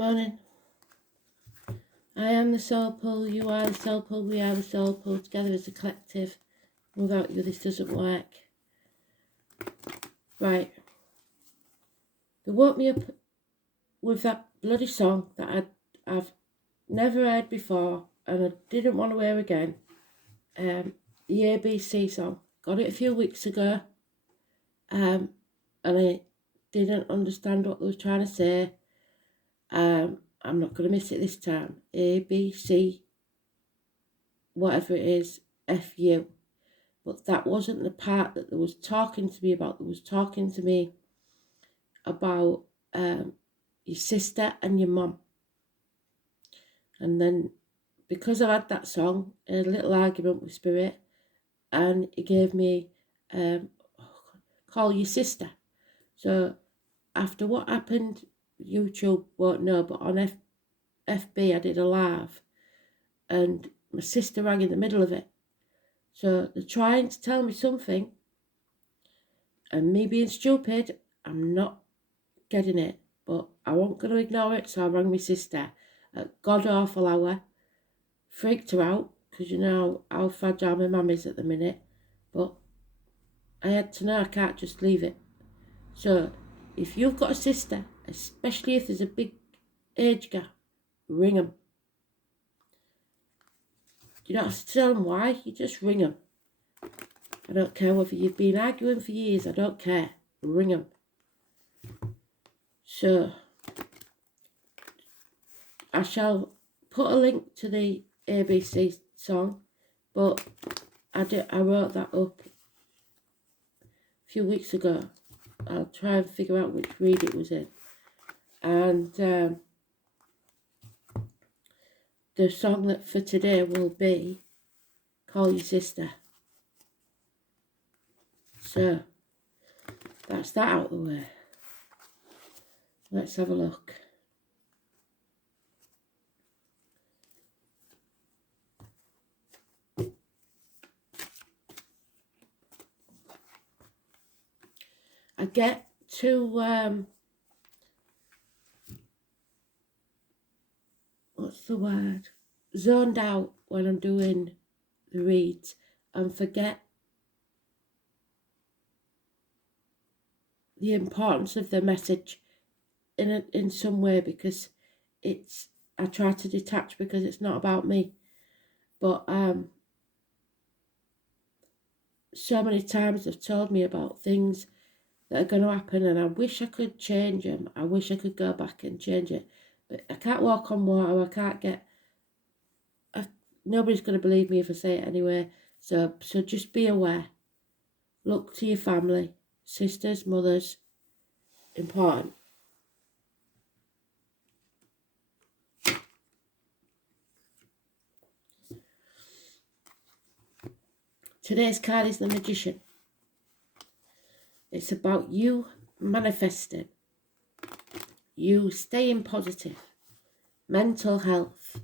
Morning. I am the soul pool, you are the soul pool, we are the soul pool, together as a collective. Without you, this doesn't work. Right. They woke me up with that bloody song that I've never heard before and I didn't want to hear again. The ABC song. Got it a few weeks ago. And I didn't understand what they were trying to say. I'm not going to miss it this time. ABC, whatever it is, FU. But that wasn't the part that they was talking to me about. They was talking to me about your sister and your mum. And then because I had that song, I had a little argument with Spirit, and he gave me call your sister. So after what happened, YouTube won't know, but on FB I did a live and my sister rang in the middle of it. So they're trying to tell me something, and me being stupid, I'm not getting it, but I wasn't going to ignore it, so I rang my sister at god awful hour, freaked her out, because you know how fragile my mum is at the minute, but I had to know I can't just leave it. So if you've got a sister, especially if there's a big age gap, ring them. You don't have to tell them why, you just ring them. I don't care whether you've been arguing for years, I don't care, ring them. So I shall put a link to the ABC song, but I wrote that up a few weeks ago. I'll try and figure out which read it was in. And the song that for today will be Call Your Sister. So that's that out of the way. Let's have a look. I get to, what's the word? Zoned out when I'm doing the reads and forget the importance of the message in some way, because I try to detach because it's not about me. But so many times they've told me about things that are going to happen, and I wish I could change them. I wish I could go back and change it, but I can't walk on water. I can't get. Nobody's going to believe me if I say it anyway. So just be aware. Look to your family, sisters, mothers. Important. Today's card is the Magician. It's about you manifesting, you staying positive, mental health,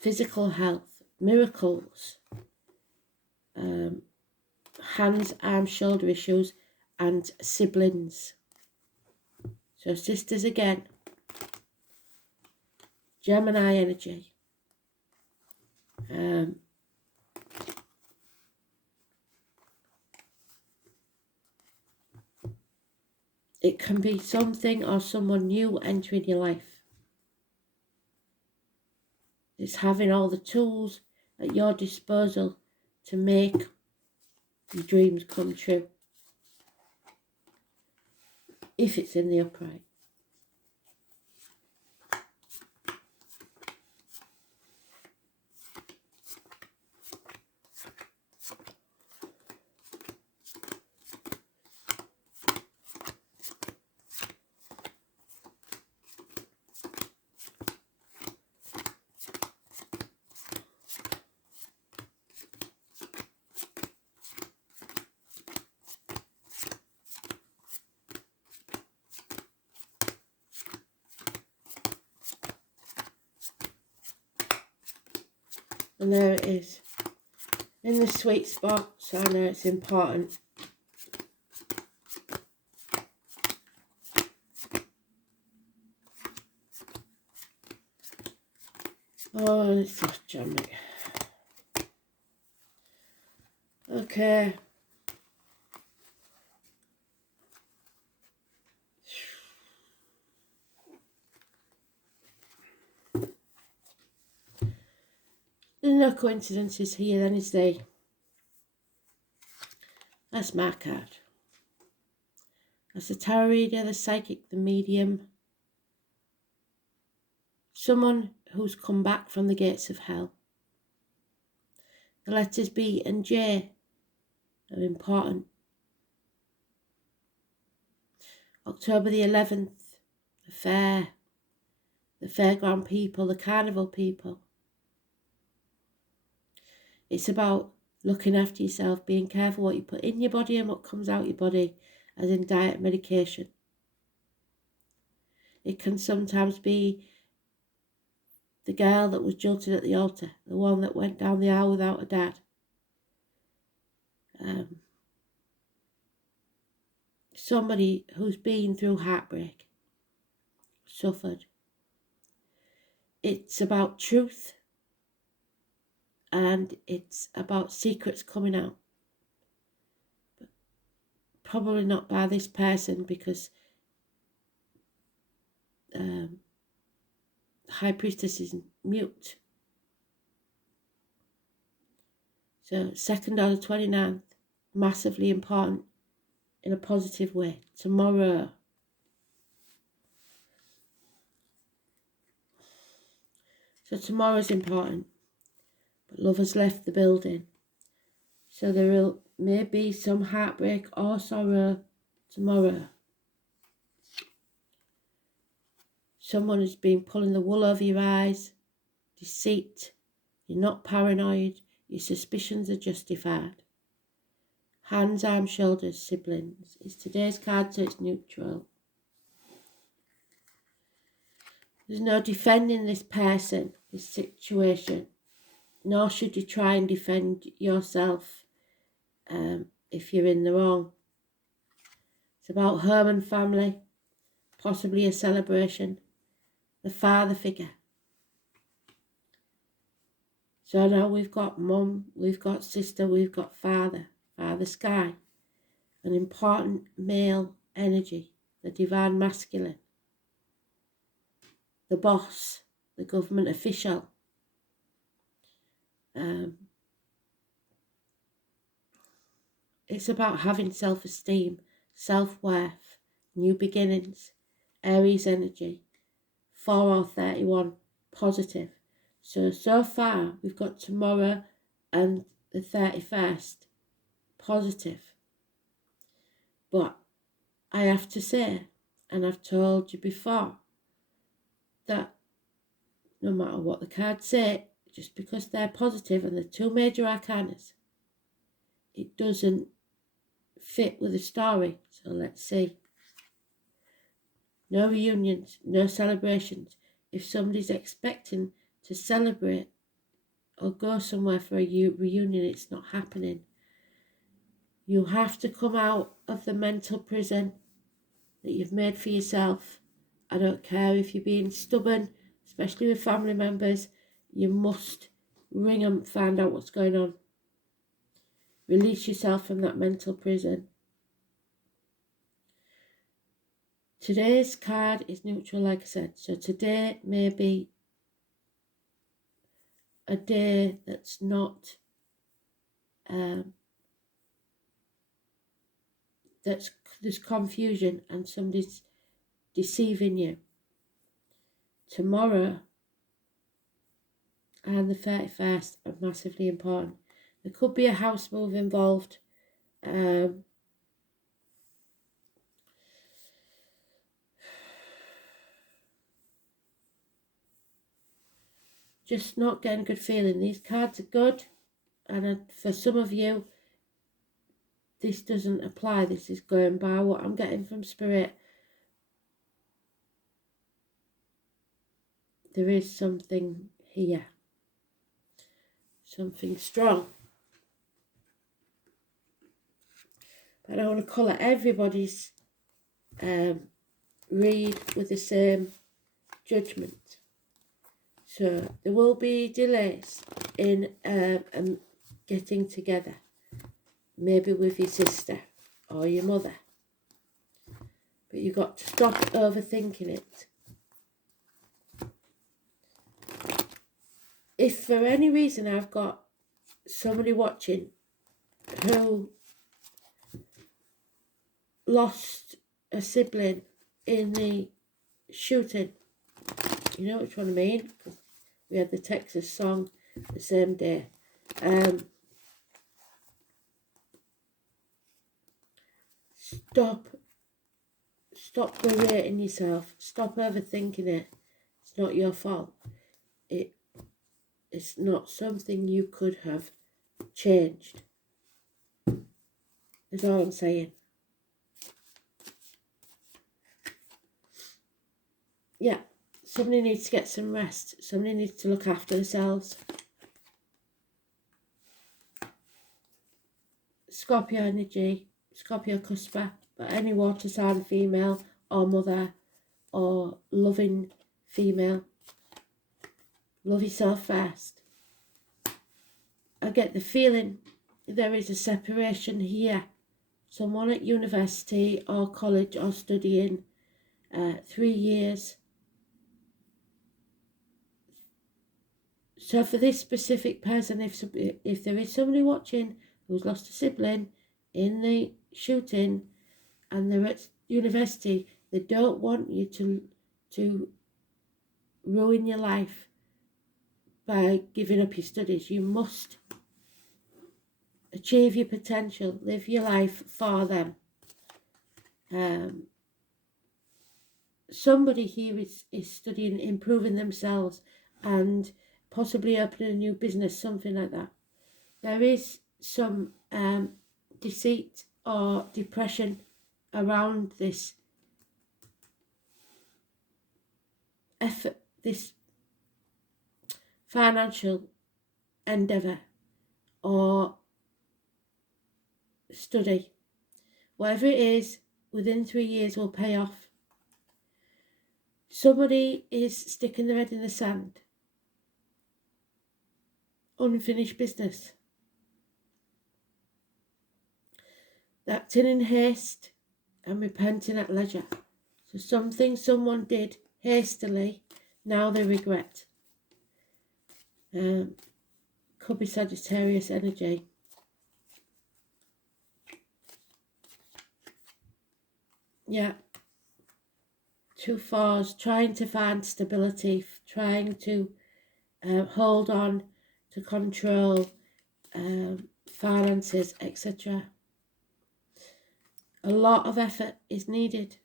physical health, miracles, hands, arms, shoulder issues, and siblings. So sisters again, Gemini energy. It can be something or someone new entering your life. It's having all the tools at your disposal to make your dreams come true. If it's in the upright. And there it is, in the sweet spot, so I know it's important. Oh, it's just jamming. Okay. There's no coincidences here then, is there? That's my card. That's the tarot reader, the psychic, the medium. Someone who's come back from the gates of hell. The letters B and J are important. October the 11th, the fair, the fairground people, the carnival people. It's about looking after yourself, being careful what you put in your body and what comes out your body, as in diet, medication. It can sometimes be the girl that was jilted at the altar, the one that went down the aisle without a dad. Somebody who's been through heartbreak, suffered. It's about truth, and it's about secrets coming out. But probably not by this person, because the High Priestess is mute. So 2nd or the 29th, massively important in a positive way. Tomorrow. So tomorrow's important. But love has left the building. So there may be some heartbreak or sorrow tomorrow. Someone has been pulling the wool over your eyes. Deceit. You're not paranoid. Your suspicions are justified. Hands, arms, shoulders, siblings. It's today's card, so it's neutral. There's no defending this person, this situation. Nor should you try and defend yourself if you're in the wrong. It's about home and family, possibly a celebration. The father figure. So now we've got mum, we've got sister, we've got father, father sky. An important male energy, the divine masculine. The boss, the government official. It's about having self-esteem, self-worth, new beginnings, Aries energy, 4 or 31, positive. So far we've got tomorrow and the 31st, positive. But I have to say, and I've told you before, that no matter what the cards say, just because they're positive and the 2 major arcanas, it doesn't fit with the story. So let's see. No reunions, no celebrations. If somebody's expecting to celebrate or go somewhere for a reunion, it's not happening. You have to come out of the mental prison that you've made for yourself. I don't care if you're being stubborn, especially with family members. You must ring them, find out what's going on. Release yourself from that mental prison. Today's card is neutral, like I said. So today may be a day that's not, there's confusion and somebody's deceiving you. Tomorrow and the 31st are massively important. There could be a house move involved. Just not getting good feeling. These cards are good, and for some of you, this doesn't apply. This is going by what I'm getting from Spirit. There is something here. Something strong. But I want to colour everybody's read with the same judgment. So there will be delays in getting together, maybe with your sister or your mother. But you've got to stop overthinking it. If for any reason I've got somebody watching who lost a sibling in the shooting, you know which one I mean? We had the Texas song the same day. Stop berating yourself. Stop overthinking it. It's not your fault. It's not something you could have changed. That's all I'm saying. Yeah, somebody needs to get some rest. Somebody needs to look after themselves. Scorpio energy, Scorpio cuspa, but any water sign, female or mother or loving female. Love yourself first. I get the feeling there is a separation here. Someone at university or college or studying 3 years. So for this specific person, if there is somebody watching who's lost a sibling in the shooting and they're at university, they don't want you to ruin your life by giving up your studies. You must achieve your potential, live your life for them. Somebody here is studying, improving themselves and possibly opening a new business, something like that. There is some deceit or depression around this effort, this financial endeavour or study. Whatever it is, within 3 years will pay off. Somebody is sticking their head in the sand. Unfinished business. Acting in haste and repenting at leisure. So something someone did hastily, now they regret. Could be Sagittarius energy. Yeah. 2 4s, trying to find stability, trying to hold on to control finances, etc. A lot of effort is needed.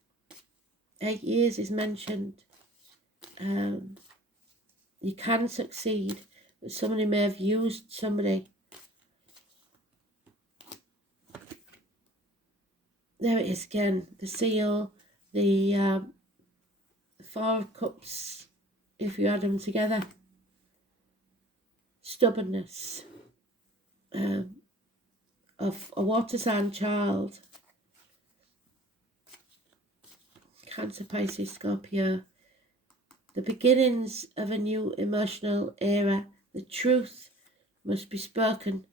8 years is mentioned. You can succeed, but somebody may have used somebody. There it is again, the seal, the 4 of Cups, if you add them together. Stubbornness of a water sign child. Cancer, Pisces, Scorpio. The beginnings of a new emotional era. The truth must be spoken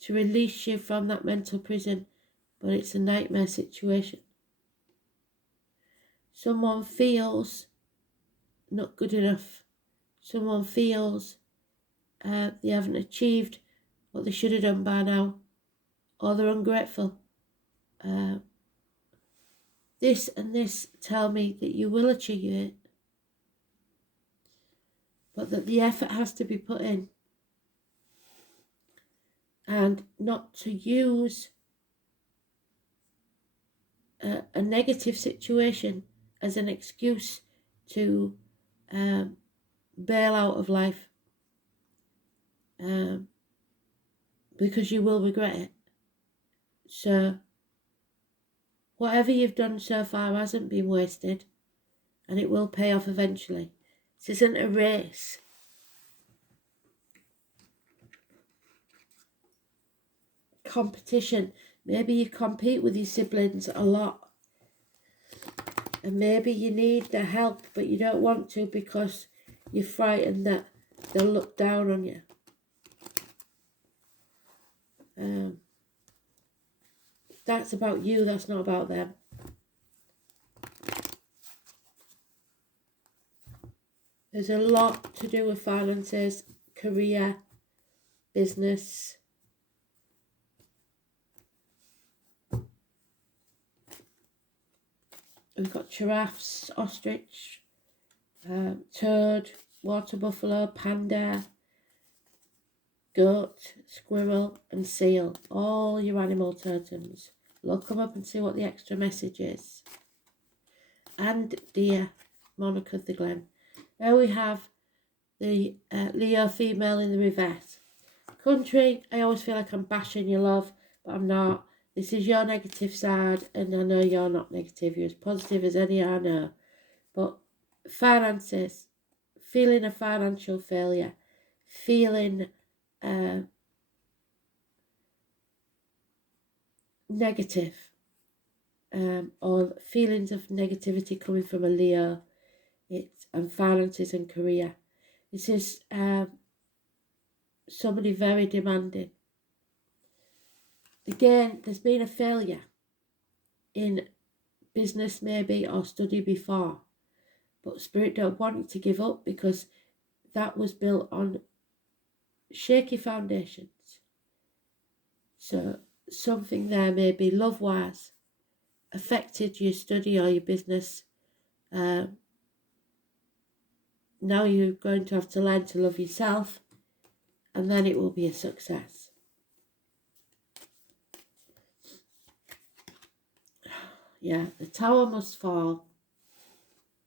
to release you from that mental prison, but it's a nightmare situation. Someone feels not good enough. Someone feels they haven't achieved what they should have done by now, or they're ungrateful. This and this tell me that you will achieve it, but that the effort has to be put in, and not to use a negative situation as an excuse to bail out of life, because you will regret it. So whatever you've done so far hasn't been wasted, and it will pay off eventually. This isn't a race. Competition. Maybe you compete with your siblings a lot, and maybe you need their help, but you don't want to because you're frightened that they'll look down on you. That's about you, that's not about them. There's a lot to do with finances, career, business. We've got giraffes, ostrich, toad, water buffalo, panda, goat, squirrel and seal. All your animal totems. Look them up and see what the extra message is. And deer, monarch of the glen. There we have the Leo female in the reverse. Country, I always feel like I'm bashing your love, but I'm not. This is your negative side, and I know you're not negative. You're as positive as any I know. But finances, feeling a financial failure, feeling negative, or feelings of negativity coming from a Leo, and finances and career. This is somebody very demanding. Again, there's been a failure in business maybe or study before, but Spirit don't want you to give up because that was built on shaky foundations. So something there maybe love-wise affected your study or your business. Now you're going to have to learn to love yourself, and then it will be a success. Yeah, the tower must fall.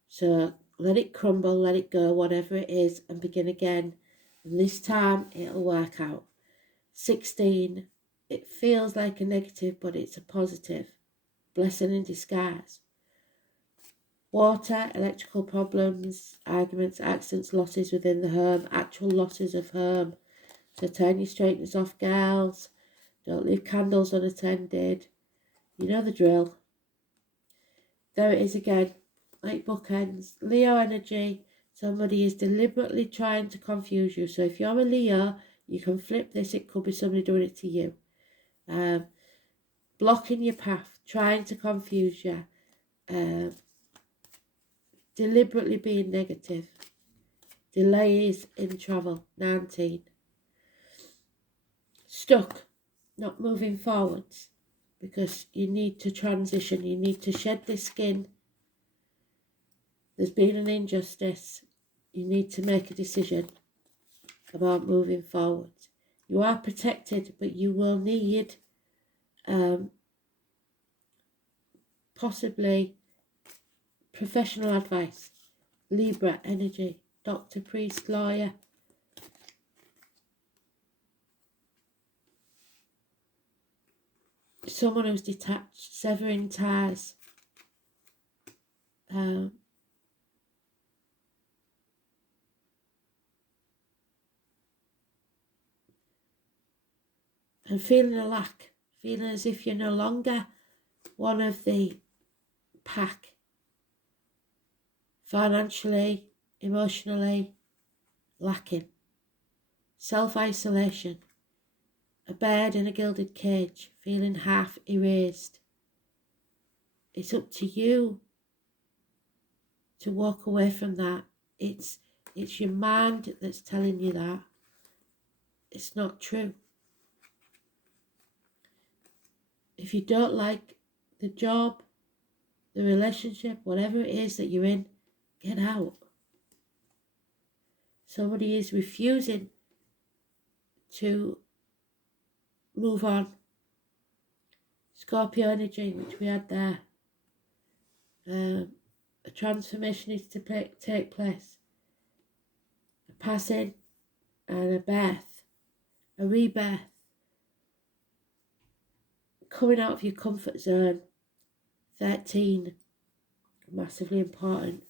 So let it crumble, let it go, whatever it is, and begin again. And this time it'll work out. 16, it feels like a negative, but it's a positive. Blessing in disguise. Water, electrical problems, arguments, accidents, losses within the home, actual losses of home. So turn your straighteners off, girls. Don't leave candles unattended. You know the drill. There it is again, like bookends. Leo energy, somebody is deliberately trying to confuse you. So if you're a Leo, you can flip this. It could be somebody doing it to you. Blocking your path, trying to confuse you. Deliberately being negative. Delays in travel, 19. Stuck, not moving forwards. Because you need to transition, you need to shed this skin. There's been an injustice. You need to make a decision about moving forward. You are protected, but you will need possibly professional advice. Libra energy, doctor, priest, lawyer. Someone who's detached, severing ties. And feeling a lack, feeling as if you're no longer one of the pack. Financially, emotionally, lacking. Self-isolation. A bird in a gilded cage, feeling half erased. It's up to you to walk away from that. It's your mind that's telling you that. It's not true. If you don't like the job, the relationship, whatever it is that you're in, get out. Somebody is refusing to move on. Scorpio energy, which we had there. A transformation needs to take place. A passing and a birth. A rebirth. Coming out of your comfort zone. 13. Massively important.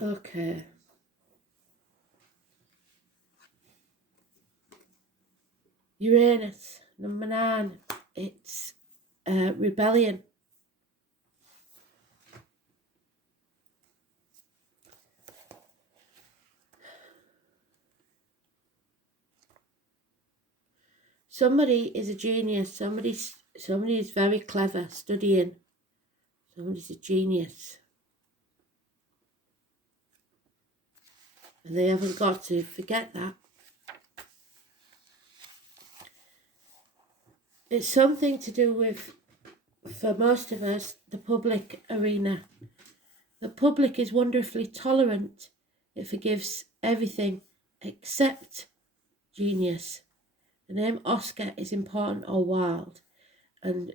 Okay. Uranus, number 9. It's rebellion. Somebody is a genius. Somebody is very clever, studying. Somebody's a genius. And they haven't got to forget that. It's something to do with, for most of us, the public arena. The public is wonderfully tolerant. It forgives everything except genius. The name Oscar is important or wild. And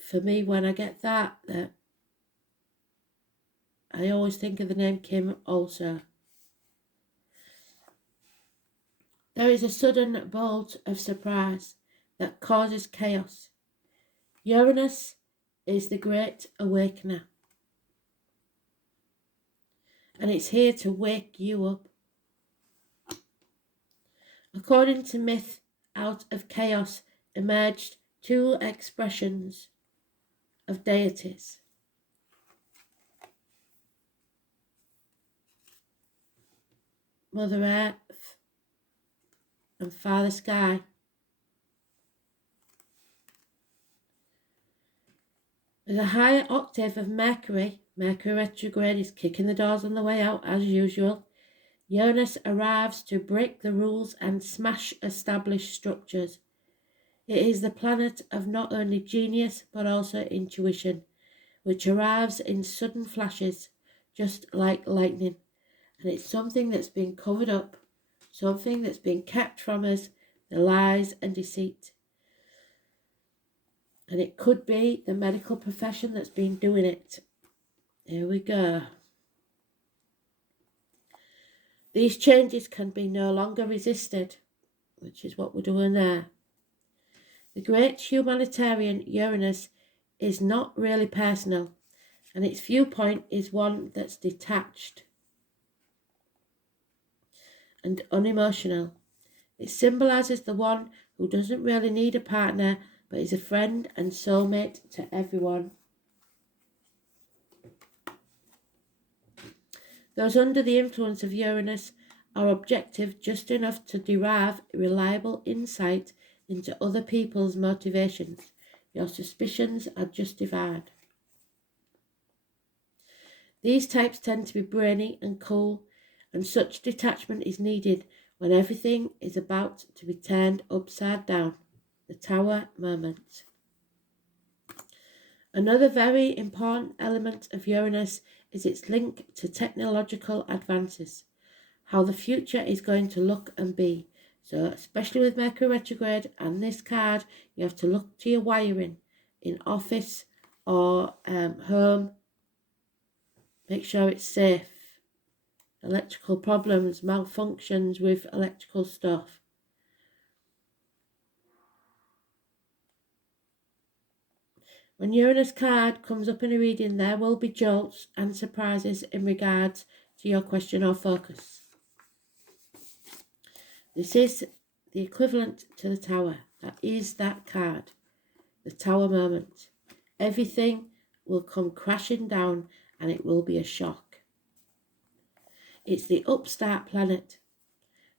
for me, when I get that I always think of the name Kim also. There is a sudden bolt of surprise that causes chaos. Uranus is the great awakener. And it's here to wake you up. According to myth, out of chaos emerged two expressions of deities. Mother Earth and Father Sky. With a higher octave of Mercury retrograde is kicking the doors on the way out as usual. Uranus arrives to break the rules and smash established structures. It is the planet of not only genius but also intuition, which arrives in sudden flashes, just like lightning. And it's something that's been covered up, something that's been kept from us, the lies and deceit. And it could be the medical profession that's been doing it. Here we go. These changes can be no longer resisted, which is what we're doing there. The great humanitarian Uranus is not really personal, and its viewpoint is one that's detached and unemotional. It symbolises the one who doesn't really need a partner, but is a friend and soulmate to everyone. Those under the influence of Uranus are objective just enough to derive reliable insight into other people's motivations. Your suspicions are justified. These types tend to be brainy and cool, and such detachment is needed when everything is about to be turned upside down. The Tower moment. Another very important element of Uranus is its link to technological advances, how the future is going to look and be. So especially with Mercury retrograde and this card, you have to look to your wiring in office or home. Make sure it's safe. Electrical problems, malfunctions with electrical stuff. When Uranus card comes up in a reading, there will be jolts and surprises in regards to your question or focus. This is the equivalent to the Tower. That is that card. The Tower moment. Everything will come crashing down and it will be a shock. It's the upstart planet.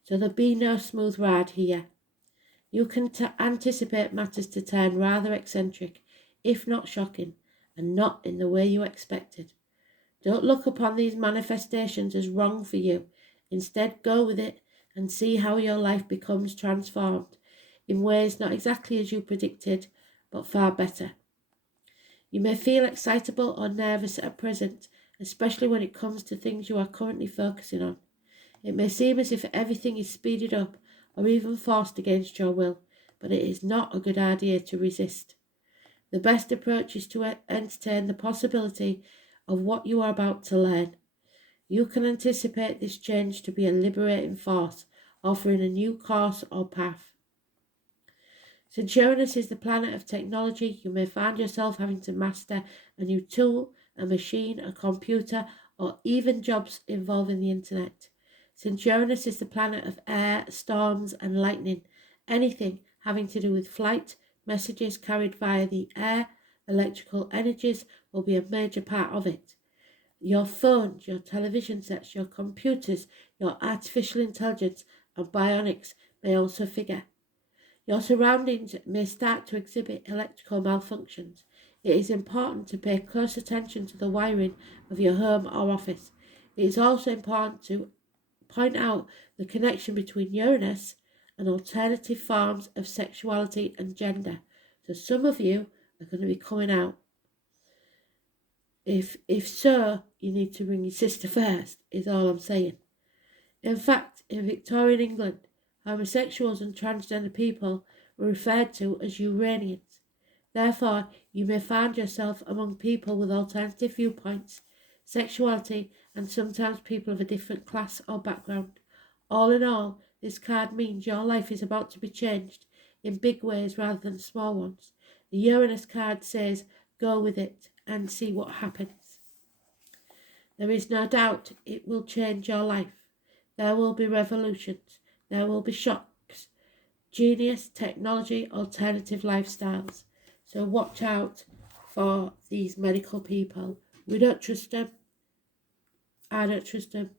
So there'll be no smooth ride here. You can anticipate matters to turn rather eccentric, if not shocking, and not in the way you expected. Don't look upon these manifestations as wrong for you. Instead, go with it and see how your life becomes transformed in ways not exactly as you predicted, but far better. You may feel excitable or nervous at present, especially when it comes to things you are currently focusing on. It may seem as if everything is speeded up or even forced against your will, but it is not a good idea to resist. The best approach is to entertain the possibility of what you are about to learn. You can anticipate this change to be a liberating force, offering a new course or path. Since Uranus is the planet of technology, you may find yourself having to master a new tool, a machine, a computer, or even jobs involving the internet. Since Uranus is the planet of air, storms, and lightning, anything having to do with flight, messages carried via the air, electrical energies will be a major part of it. Your phones, your television sets, your computers, your artificial intelligence, and bionics may also figure. Your surroundings may start to exhibit electrical malfunctions. It is important to pay close attention to the wiring of your home or office. It is also important to point out the connection between Uranus and alternative forms of sexuality and gender. So some of you are going to be coming out. If so, you need to ring your sister first, is all I'm saying. In fact, in Victorian England, homosexuals and transgender people were referred to as Uranians. Therefore, you may find yourself among people with alternative viewpoints, sexuality, and sometimes people of a different class or background. All in all, this card means your life is about to be changed in big ways rather than small ones. The Uranus card says, go with it and see what happens. There is no doubt it will change your life. There will be revolutions. There will be shocks. Genius, technology, alternative lifestyles. So watch out for these medical people. We don't trust them. I don't trust them.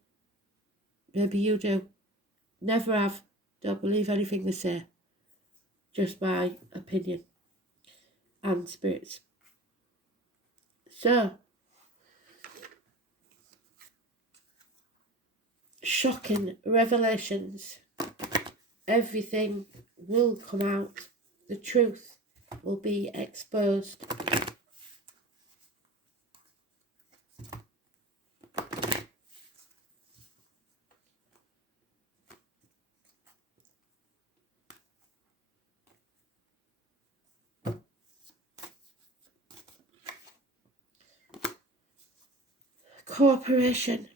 Maybe you do. Never have. Don't believe anything they say. Just my opinion. And spirits. So, shocking revelations. Everything will come out. The truth will be exposed. Cooperation.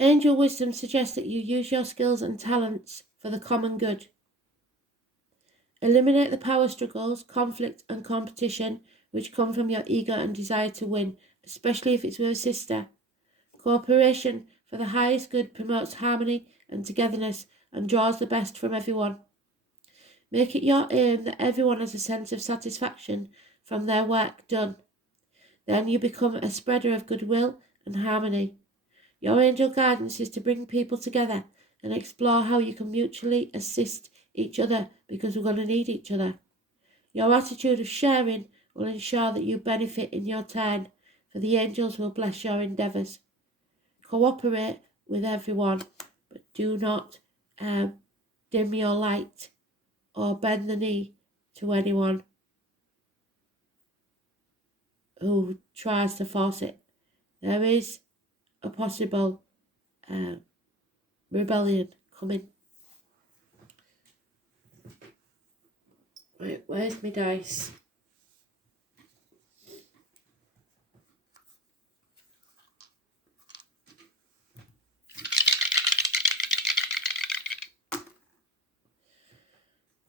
Angel wisdom suggests that you use your skills and talents for the common good. Eliminate the power struggles, conflict and competition which come from your ego and desire to win, especially if it's with a sister. Cooperation for the highest good promotes harmony and togetherness and draws the best from everyone. Make it your aim that everyone has a sense of satisfaction from their work done. Then you become a spreader of goodwill and harmony. Your angel guidance is to bring people together and explore how you can mutually assist each other because we're going to need each other. Your attitude of sharing will ensure that you benefit in your turn, for the angels will bless your endeavours. Cooperate with everyone, but do not dim your light or bend the knee to anyone who tries to force it. There is a possible rebellion coming. Right, where's my dice?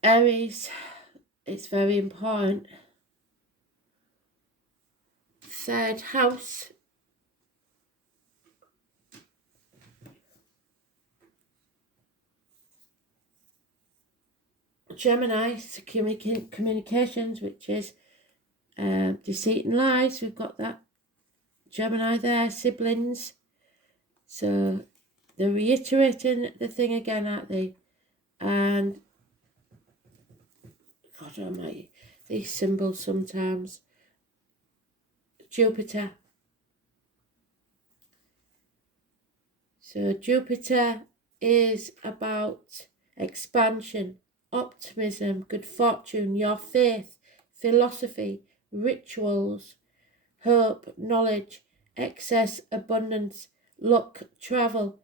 Aries, it's very important. Third house. Gemini, communications, which is deceit and lies. We've got that Gemini there, siblings. So they're reiterating the thing again, aren't they? And God almighty, these symbols sometimes. Jupiter. So Jupiter is about expansion, optimism, good fortune, your faith, philosophy, rituals, hope, knowledge, excess, abundance, luck, travel,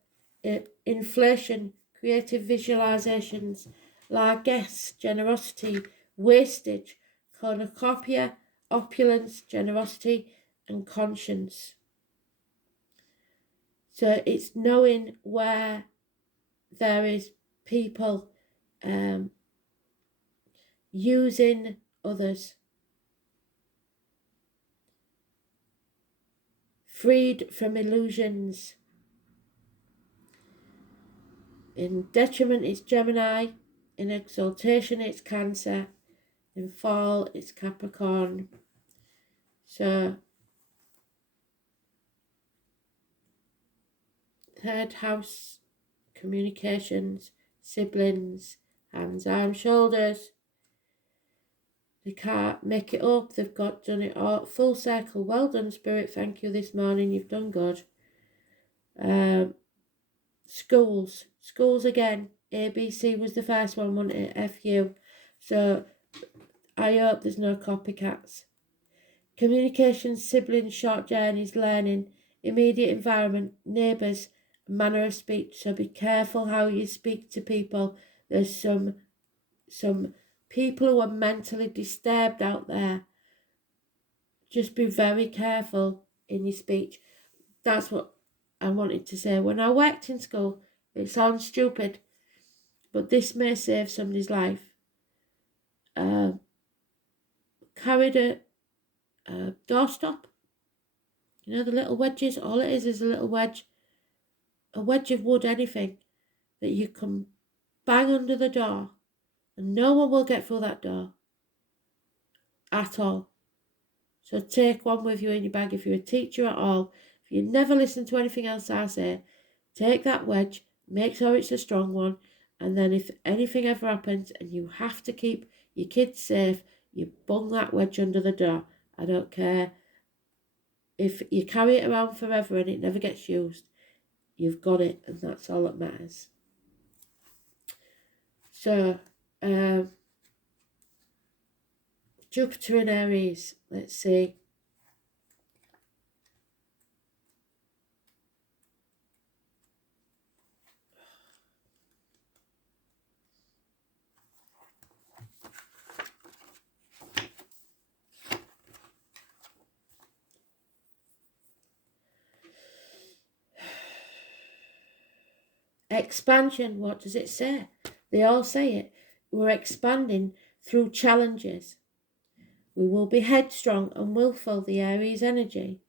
inflation, creative visualizations, largesse, generosity, wastage, cornucopia, opulence, generosity, and conscience. So it's knowing where there is people using others, freed from illusions. In detriment, it's Gemini. In exaltation, it's Cancer. In fall, it's Capricorn. So, third house, communications, siblings, hands, arms, shoulders. They can't make it up. They've done it all. Full circle. Well done, Spirit. Thank you this morning. You've done good. Schools again. ABC was the first one, wasn't it? FU. So I hope there's no copycats. Communication, siblings, short journeys, learning, immediate environment, neighbours, manner of speech. So be careful how you speak to people. There's some people who are mentally disturbed out there. Just be very careful in your speech. That's what I wanted to say. When I worked in school, it sounds stupid, but this may save somebody's life. Carried a doorstop. You know the little wedges? All it is a little wedge. A wedge of wood, anything, that you can bang under the door and no one will get through that door at all. So take one with you in your bag if you're a teacher at all. If you never listen to anything else I say, take that wedge, make sure it's a strong one, and then if anything ever happens and you have to keep your kids safe, you bung that wedge under the door. I don't care if you carry it around forever and it never gets used. You've got it, and that's all that matters. So, Jupiter in Aries, let's see. Expansion, what does it say? They all say it. We're expanding through challenges. We will be headstrong and willful, the Aries energy,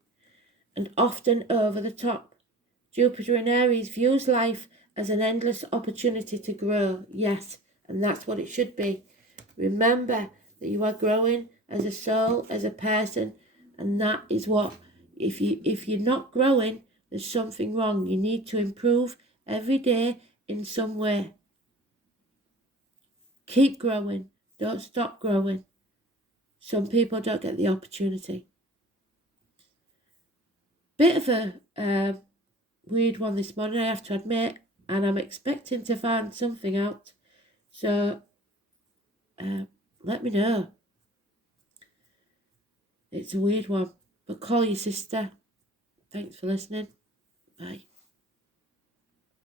and often over the top. Jupiter in Aries views life as an endless opportunity to grow. Yes, and that's what it should be. Remember that you are growing as a soul, as a person, and that is what, if you're not growing, there's something wrong. You need to improve every day in some way. Keep growing. Don't stop growing. Some people don't get the opportunity. Bit of a weird one this morning, I have to admit, and I'm expecting to find something out. So let me know. It's a weird one, but call your sister. Thanks for listening. Bye.